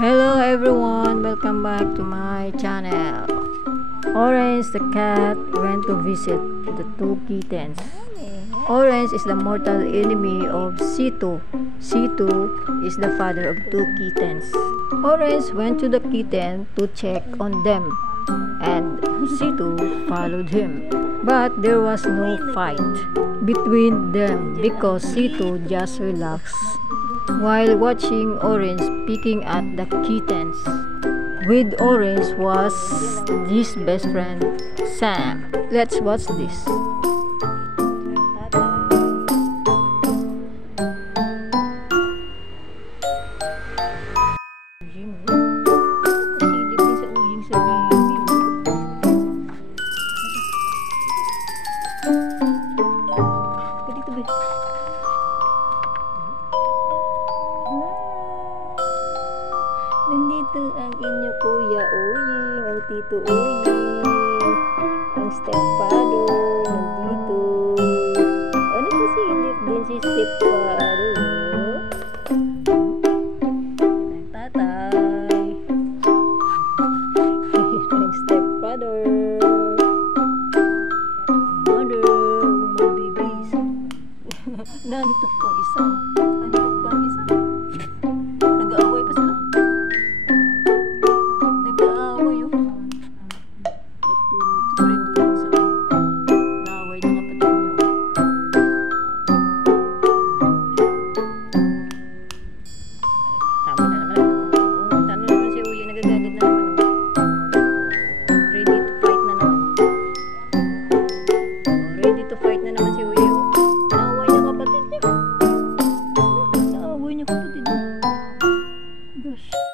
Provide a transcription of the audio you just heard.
Hello everyone, welcome back to my channel. Orange the cat went to visit the two kittens. Orange is the mortal enemy of Situ. Situ is the father of two kittens. Orange went to the kitten to check on them, and Situ followed him. But there was no fight between them because Situ just relaxed while watching Orange picking at the kittens. With Orange was his best friend Sam. Let's watch this. Nandito ang inyo Kuya Uying, ang Tito Uying, ang stepfather, nandito. Ano kasi hindi din si stepfather? Ang tatay. Ang stepfather. Mother, mga babies. Nandito pang isa. Nandito pang isa. Nag-aaway pa sila. Gosh.